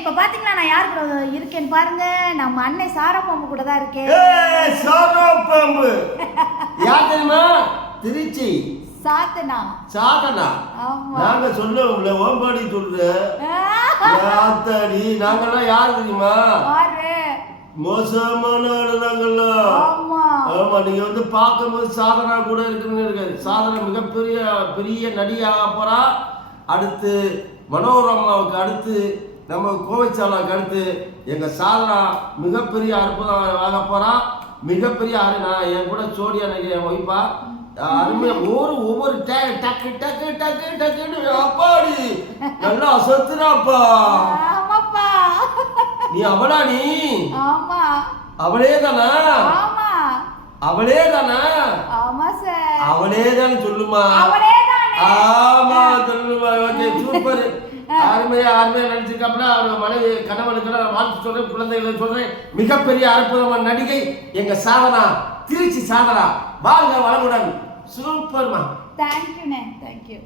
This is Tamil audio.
இப்ப பாத்தீங்களா நான் யார் கூட இருக்கேன்னு பாருங்க. நம்ம அண்ணன் சாரப்பாம்பு கூட தான் இருக்கேன். ஏய், சாரா பாம்பு யார் தெரியுமா? திருச்சி. சாத்தனா. சாதனா ஆமா. நாங்க சொல்லுவோம்ல ஓம்பாடி சொல்லு யாத்தாடி நாங்கெல்லாம் யார் தெரியுமா? பாரு மோசமான நாங்கெல்லாம். ஆமா. ஆமா நீங்க வந்து பார்க்கும்போது சாதனா கூட இருக்குன்னு இருக்காது சாதனா மிகப்பெரிய பெரிய நடிகையாக போறா. அடுத்து மனோரமாவுக்கு அடுத்து நம்ம கோவைச்சாலாவுக்கு அடுத்து எங்க சாதனா மிகப்பெரிய அற்புதம் ஆக போறா. மிகப்பெரிய ஆறு நான் என் கூட சோடியா எனக்கு என் ஒய்ஃபா அருமையா ஒரு ஒவ்வொரு டே- டக்கு டக்கு டக்கு டக்குன்னு அப்பாடி. நல்லா அசத்துறாப்பா ஆமாப்பா. நீ அவளா நீ? ஆமா. அவளே தானா? அவளே தானா? அவளே தானே சொல்லுமா? ஆமா சொல்லுமா. Okay super. அருமையா அருமையா நடிச்சிருக்காப்புல அவங்க மனைவி கணவனுக்கு நான் வாழ்த்து சொல்றேன் குழந்தைகளை சொல்றேன். மிகப்பெரிய அற்புதமான நடிகை எங்க சாதனா திருச்சி சாதனா. வாழ்க வளமுடன். சூப்பர்மா. தேங்க்யூண்ணே தேங்க்யூ